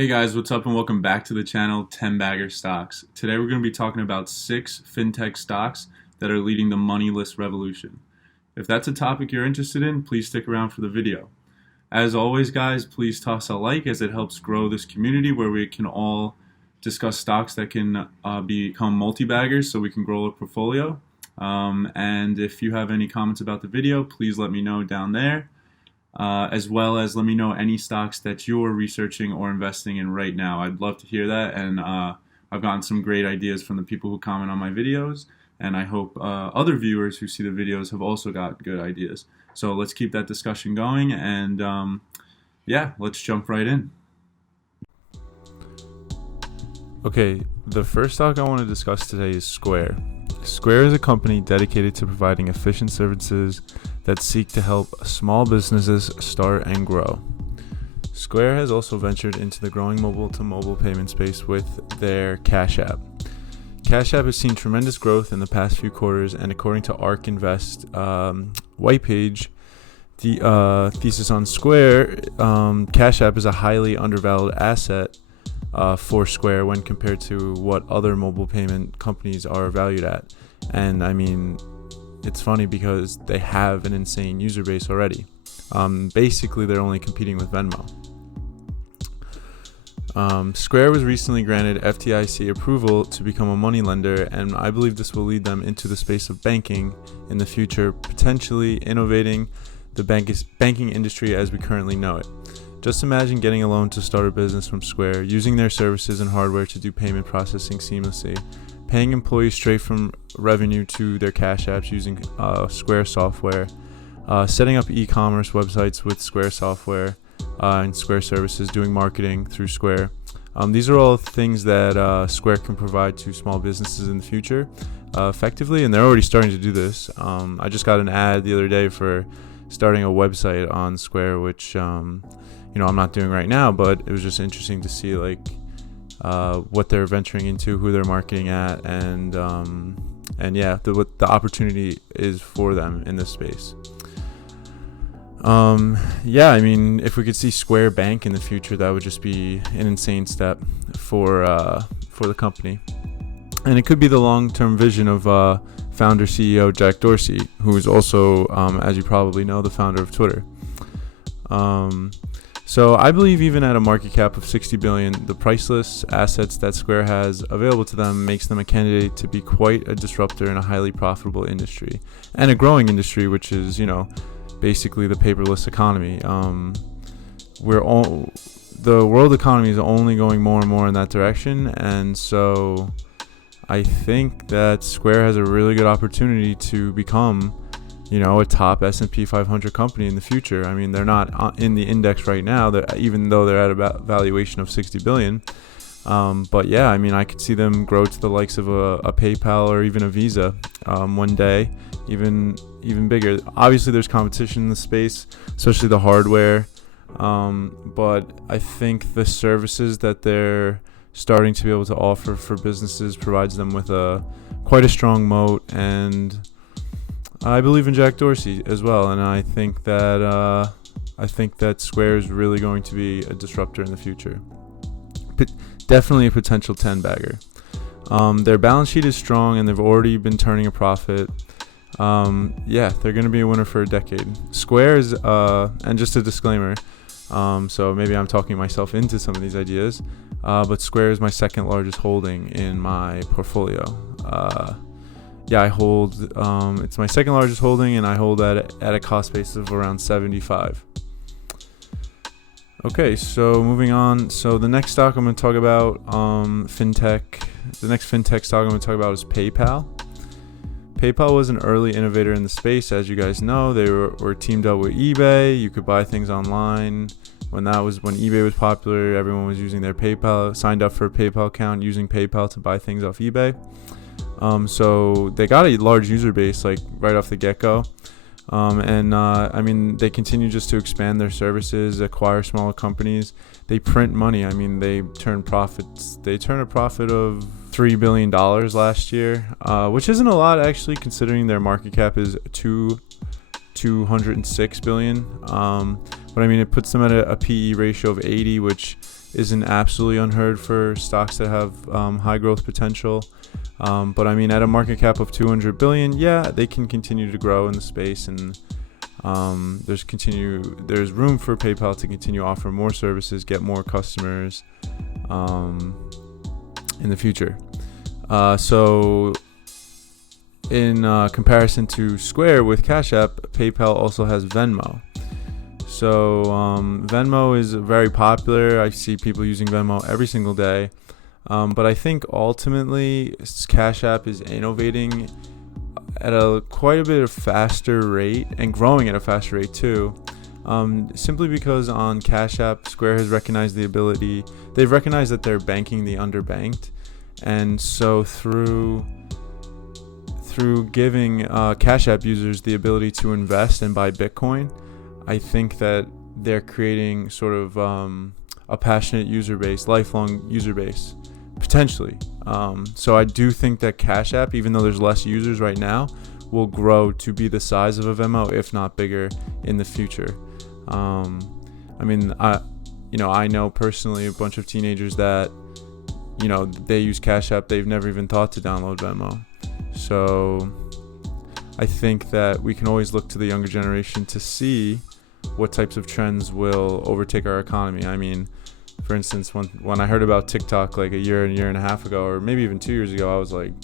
Hey guys, what's up and welcome back to the channel 10 Bagger Stocks. Today we're going to be talking about 6 FinTech stocks that are leading the moneyless revolution. If that's a topic you're interested in, please stick around for the video. As always guys, please toss a like as it helps grow this community where we can all discuss stocks that can become multi-baggers so we can grow a portfolio. And if you have any comments about the video, please let me know down there. As well as let me know any stocks that you're researching or investing in right now. I'd love to hear that, and I've gotten some great ideas from the people who comment on my videos, and I hope other viewers who see the videos have also got good ideas. So let's keep that discussion going, and yeah, let's jump right in. Okay, the first stock I want to discuss today is Square. Square is a company dedicated to providing efficient services that seek to help small businesses start and grow. Square has also ventured into the growing mobile-to-mobile payment space with their Cash App. Cash App has seen tremendous growth in the past few quarters, and according to ARK Invest white page, the thesis on Square, Cash App is a highly undervalued asset for Square when compared to what other mobile payment companies are valued at. And I mean, it's funny because they have an insane user base already. Basically, they're only competing with Venmo. Square was recently granted FDIC approval to become a money lender, and I believe this will lead them into the space of banking in the future, potentially innovating the banking industry as we currently know it. Just imagine getting a loan to start a business from Square, using their services and hardware to do payment processing seamlessly, paying employees straight from revenue to their Cash Apps using Square software, setting up e-commerce websites with Square software and Square services, doing marketing through Square. These are all things that Square can provide to small businesses in the future effectively, and they're already starting to do this. I just got an ad the other day for starting a website on Square, which I'm not doing right now, but it was just interesting to see what they're venturing into, who they're marketing at, and what the opportunity is for them in this space. I mean, if we could see Square Bank in the future, that would just be an insane step for the company, and it could be the long-term vision of founder CEO Jack Dorsey, who is also, as you probably know, the founder of Twitter. So I believe even at a market cap of $60 billion, the priceless assets that Square has available to them makes them a candidate to be quite a disruptor in a highly profitable industry, and a growing industry, which is, basically the paperless economy. The world economy is only going more and more in that direction, and so I think that Square has a really good opportunity to become a top S&P 500 company in the future. I mean, they're not in the index right now, even though they're at a valuation of $60 billion. But yeah, I mean, I could see them grow to the likes of a PayPal or even a Visa one day, even bigger. Obviously, there's competition in the space, especially the hardware. But I think the services that they're starting to be able to offer for businesses provides them with quite a strong moat, and I believe in Jack Dorsey as well, and I think that Square is really going to be a disruptor in the future. Definitely a potential 10-bagger. Their balance sheet is strong, and they've already been turning a profit. They're going to be a winner for a decade. Square is, and just a disclaimer, so maybe I'm talking myself into some of these ideas, but Square is my second largest holding in my portfolio. I hold, it's my second largest holding, and I hold at a cost basis of around 75. Okay, so moving on. So the next stock I'm going to talk about, FinTech. The next FinTech stock I'm going to talk about is PayPal. PayPal was an early innovator in the space. As you guys know, they were teamed up with eBay. You could buy things online. When eBay was popular, everyone was using their PayPal, signed up for a PayPal account, using PayPal to buy things off eBay. So they got a large user base right off the get-go. I mean, they continue just to expand their services, acquire smaller companies. They print money. I mean, they turn profits. They turn a profit of $3 billion last year, which isn't a lot actually, considering their market cap is $206 billion. But I mean, it puts them at a PE ratio of 80, which isn't absolutely unheard for stocks that have high growth potential. But I mean, at a market cap of 200 billion, yeah, they can continue to grow in the space, and there's room for PayPal to continue offering more services, get more customers in the future. So in comparison to Square with Cash App, PayPal also has Venmo. So Venmo is very popular. I see people using Venmo every single day. But I think ultimately Cash App is innovating at quite a bit of faster rate and growing at a faster rate too. Simply because on Cash App, Square has recognized they've recognized that they're banking the underbanked. And so through giving Cash App users the ability to invest and buy Bitcoin, I think that they're creating sort of a passionate user base, lifelong user base, potentially. So I do think that Cash App, even though there's less users right now, will grow to be the size of a Venmo, if not bigger, in the future. I mean, I know personally a bunch of teenagers that, they use Cash App. They've never even thought to download Venmo. So I think that we can always look to the younger generation to see what types of trends will overtake our economy. I mean, for instance, when I heard about TikTok like a year and a half ago, or maybe even 2 years ago, I was like,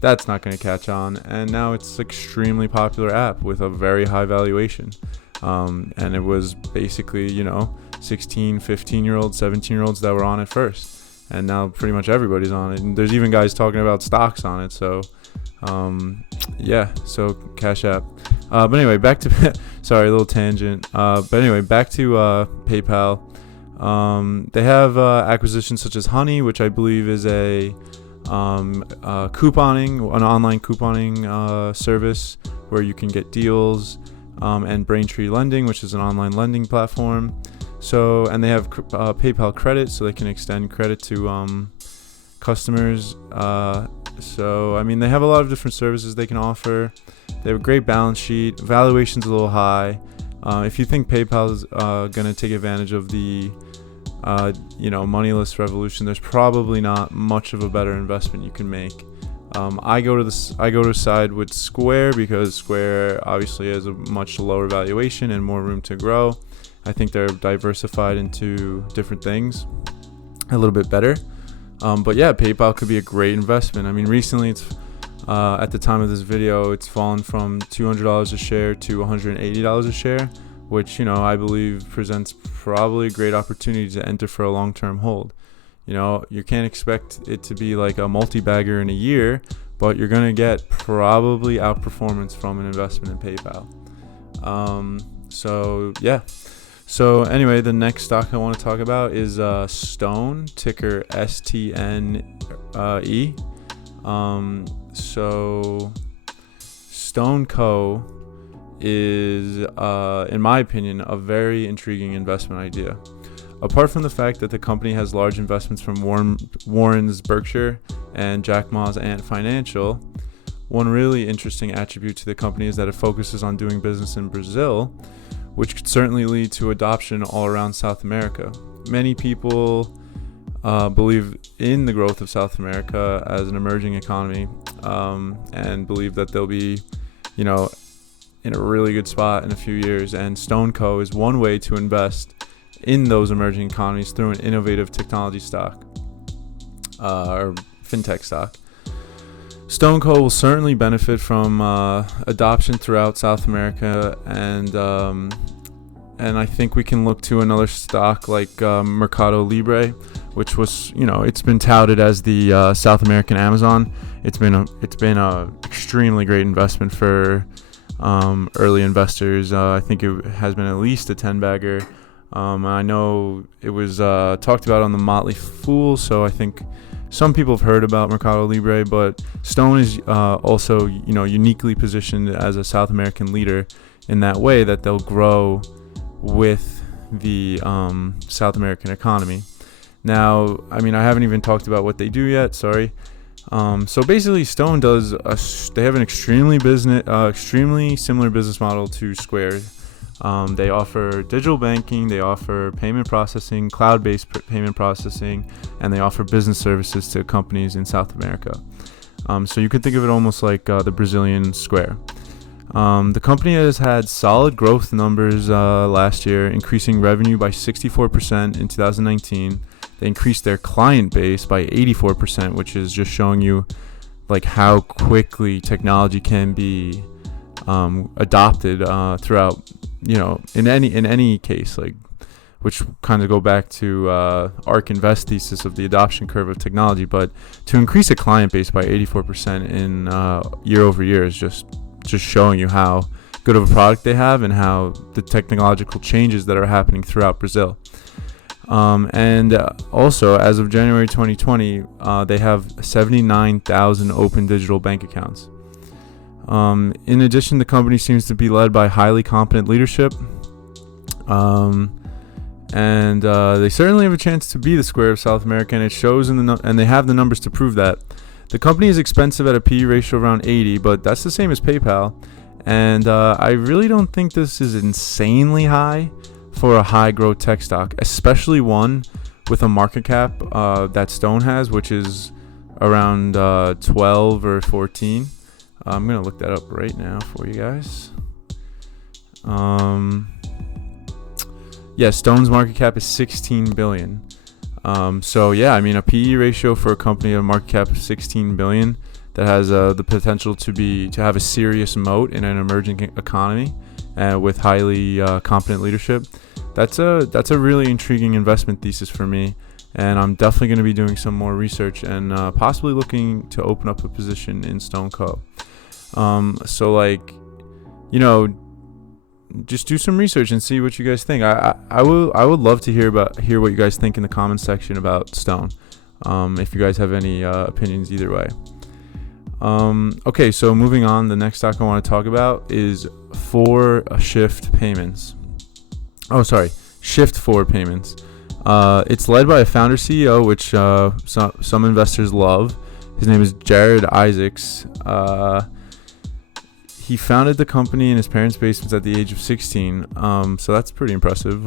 that's not going to catch on. And now it's an extremely popular app with a very high valuation. And it was basically, 16, 15-year-olds, 17-year-olds that were on it first. And now pretty much everybody's on it. And there's even guys talking about stocks on it. So, so Cash App. But anyway, back to, sorry, a little tangent. But anyway, back to PayPal. They have acquisitions such as Honey, which I believe is a couponing, an online couponing service where you can get deals, and Braintree Lending, which is an online lending platform. So, and they have PayPal Credit, so they can extend credit to customers. So, I mean, they have a lot of different services they can offer. They have a great balance sheet. Valuation's a little high. If you think PayPal is going to take advantage of the moneyless revolution, there's probably not much of a better investment you can make. I go to side with Square because Square obviously has a much lower valuation and more room to grow. I think they're diversified into different things a little bit better. But yeah, PayPal could be a great investment. I mean, recently it's at the time of this video, it's fallen from $200 a share to $180 a share, which, I believe presents probably a great opportunity to enter for a long-term hold. You can't expect it to be like a multi-bagger in a year, but you're going to get probably outperformance from an investment in PayPal. So anyway, the next stock I want to talk about is Stone, ticker STNE. So Stoneco is, in my opinion, a very intriguing investment idea. Apart from the fact that the company has large investments from Warren's Berkshire and Jack Ma's Ant Financial, one really interesting attribute to the company is that it focuses on doing business in Brazil, which could certainly lead to adoption all around South America. Many people believe in the growth of South America as an emerging economy, and believe that they'll be, in a really good spot in a few years. And Stoneco is one way to invest in those emerging economies through an innovative technology stock, or FinTech stock. Stoneco will certainly benefit from adoption throughout South America, and I think we can look to another stock like Mercado Libre, which was, it's been touted as the South American Amazon. It's been a extremely great investment for early investors. I think it has been at least a 10-bagger. I know it was talked about on the Motley Fool, so I think some people have heard about Mercado Libre, but Stone is also, uniquely positioned as a South American leader in that way that they'll grow with the South American economy. Now, I mean, I haven't even talked about what they do yet. Sorry. So basically, Stone they have an extremely similar business model to Square. They offer digital banking, they offer payment processing, cloud-based payment processing, and they offer business services to companies in South America. So you could think of it almost like the Brazilian Square. The company has had solid growth numbers last year, increasing revenue by 64% in 2019. They increased their client base by 84%, which is just showing you like how quickly technology can be adopted throughout, in any case, like, which kind of go back to ARK Invest thesis of the adoption curve of technology. But to increase a client base by 84% in year over year is just showing you how good of a product they have and how the technological changes that are happening throughout Brazil. And also, as of January 2020, they have 79,000 open digital bank accounts. In addition, the company seems to be led by highly competent leadership. And they certainly have a chance to be the Square of South America, and it shows and they have the numbers to prove that. The company is expensive at a PE ratio around 80, but that's the same as PayPal. And I really don't think this is insanely high for a high growth tech stock, especially one with a market cap that Stone has, which is around 12 or 14. I'm going to look that up right now for you guys. Stone's market cap is 16 billion. So yeah, I mean, a PE ratio for a company, a market cap of 16 billion that has the potential to have a serious moat in an emerging economy with highly competent leadership. That's a really intriguing investment thesis for me, and I'm definitely going to be doing some more research and possibly looking to open up a position in Stoneco. Just do some research and see what you guys think. I would love to hear what you guys think in the comments section about Stone. If you guys have any opinions either way. Okay, so moving on, the next stock I want to talk about is Shift Payments. Shift4 Payments. It's led by a founder CEO, which some investors love. His name is Jared Isaacs. He founded the company in his parents' basement at the age of 16, so that's pretty impressive.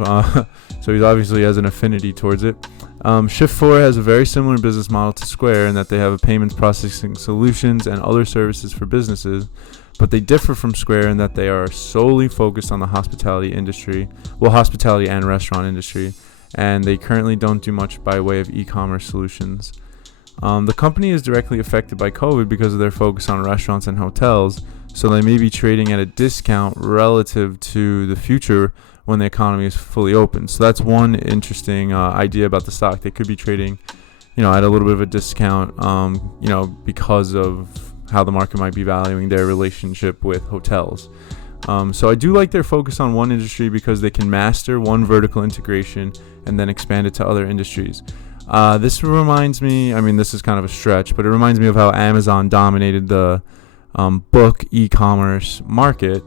So he obviously has an affinity towards it. Shift4 has a very similar business model to Square in that they have a payments processing solutions and other services for businesses, but they differ from Square in that they are solely focused on the hospitality and restaurant industry, and they currently don't do much by way of e-commerce solutions. The company is directly affected by COVID because of their focus on restaurants and hotels, so they may be trading at a discount relative to the future when the economy is fully open. So that's one interesting idea about the stock. They could be trading, at a little bit of a discount, because of how the market might be valuing their relationship with hotels. So I do like their focus on one industry because they can master one vertical integration and then expand it to other industries. This reminds me, this is kind of a stretch, but it reminds me of how Amazon dominated the book e-commerce market.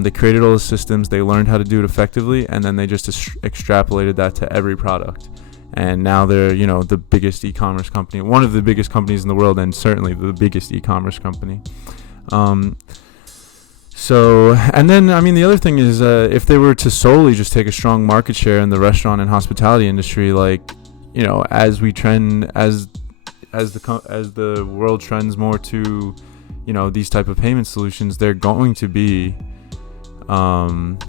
They created all the systems, they learned how to do it effectively, and then they just extrapolated that to every product. And now they're, the biggest e-commerce company, one of the biggest companies in the world, and certainly the biggest e-commerce company. The other thing is, if they were to solely just take a strong market share in the restaurant and hospitality industry, as the world trends more to, these type of payment solutions, they're going to be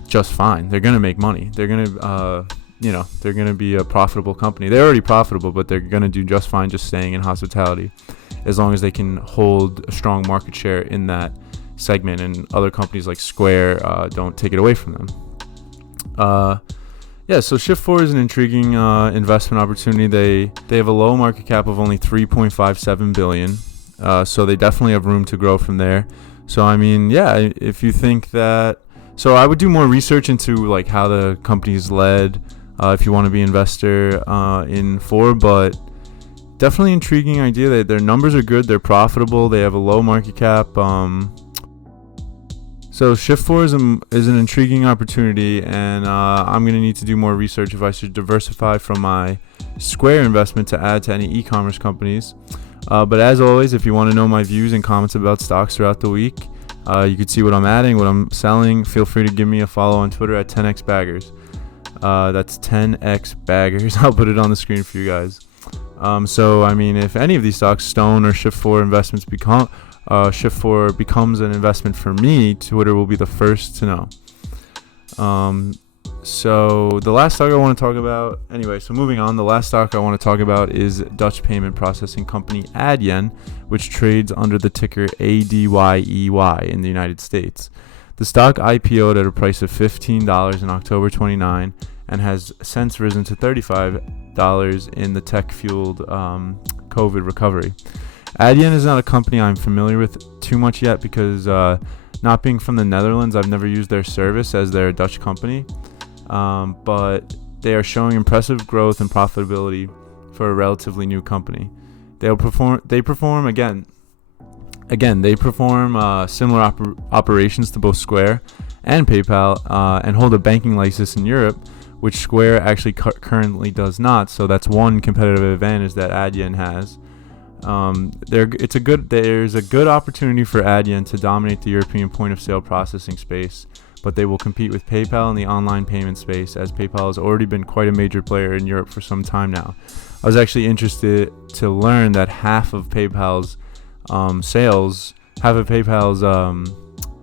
just fine. They're going to make money. They're going to, they're going to be a profitable company. They're already profitable, but they're going to do just fine just staying in hospitality as long as they can hold a strong market share in that segment, and other companies like Square don't take it away from them. So Shift4 is an intriguing investment opportunity. They have a low market cap of only 3.57 billion. So they definitely have room to grow from there. So if you think that, so I would do more research into how the company is led, if you want to be an investor in 4, but definitely intriguing idea. That their numbers are good, they're profitable, they have a low market cap. So Shift4 is an intriguing opportunity, and I'm going to need to do more research if I should diversify from my Square investment to add to any e-commerce companies. But as always, if you want to know my views and comments about stocks throughout the week, You can see what I'm adding, what I'm selling. Feel free to give me a follow on Twitter at 10x baggers. That's 10x baggers. I'll put it on the screen for you guys. So I mean, if any of these stocks, Stone or Shift4 investments Shift4 becomes an investment for me, Twitter will be the first to know. So the last stock I want to talk about, so moving on, the last stock I want to talk about is Dutch payment processing company Adyen, which trades under the ticker ADYEY in the United States. The stock IPO'd at a price of $15 in October 29 and has since risen to $35 in the tech-fueled COVID recovery. Adyen is not a company I'm familiar with too much yet because not being from the Netherlands, I've never used their service as they're a Dutch company. But they are showing impressive growth and profitability for a relatively new company. They perform similar operations to both Square and PayPal, and hold a banking license in Europe, which Square actually currently does not. So that's one competitive advantage that Adyen has. There's a good opportunity for Adyen to dominate the European point of sale processing space, but they will compete with PayPal in the online payment space, as PayPal has already been quite a major player in Europe for some time now. I was actually interested to learn that half of PayPal's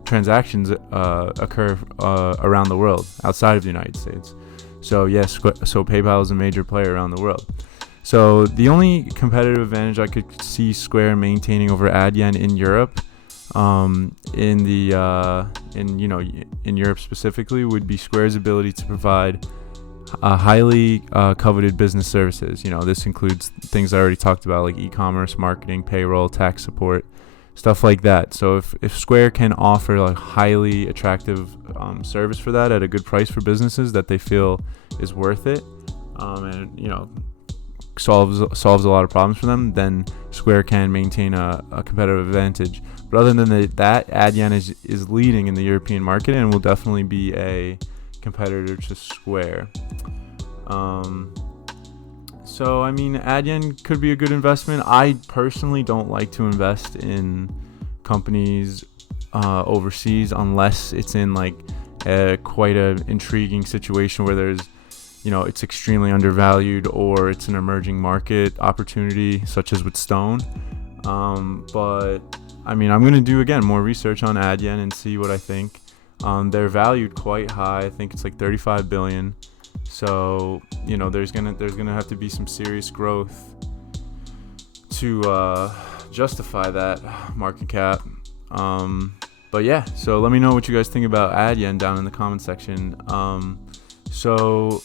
transactions occur around the world, outside of the United States. So yes, so PayPal is a major player around the world. So the only competitive advantage I could see Square maintaining over Adyen in Europe, in Europe specifically, would be Square's ability to provide highly coveted business services. This includes things I already talked about, like e-commerce, marketing, payroll, tax support, stuff like that. So if Square can offer a highly attractive service for that at a good price for businesses that they feel is worth it, and solves a lot of problems for them, then Square can maintain a competitive advantage. But other than that, Adyen is leading in the European market and will definitely be a competitor to Square. So I mean, Adyen could be a good investment. I personally don't like to invest in companies overseas unless it's in quite a intriguing situation where there's it's extremely undervalued, or it's an emerging market opportunity, such as with Stone. But I mean, I'm going to do more research on Adyen and see what I think. They're valued quite high. I think it's like $35 billion. So there's gonna have to be some serious growth to justify that market cap. But yeah, so let me know what you guys think about Adyen down in the comment section. So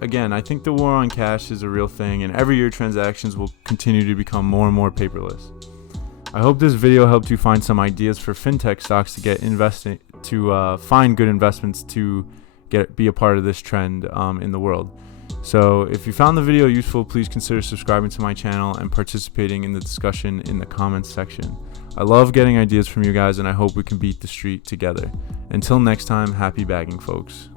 again, I think the war on cash is a real thing, and every year transactions will continue to become more and more paperless. I hope this video helped you find some ideas for fintech stocks to get investing, to find good investments to be a part of this trend in the world. So if you found the video useful, please consider subscribing to my channel and participating in the discussion in the comments section. I love getting ideas from you guys, and I hope we can beat the street together. Until next time, happy bagging, folks.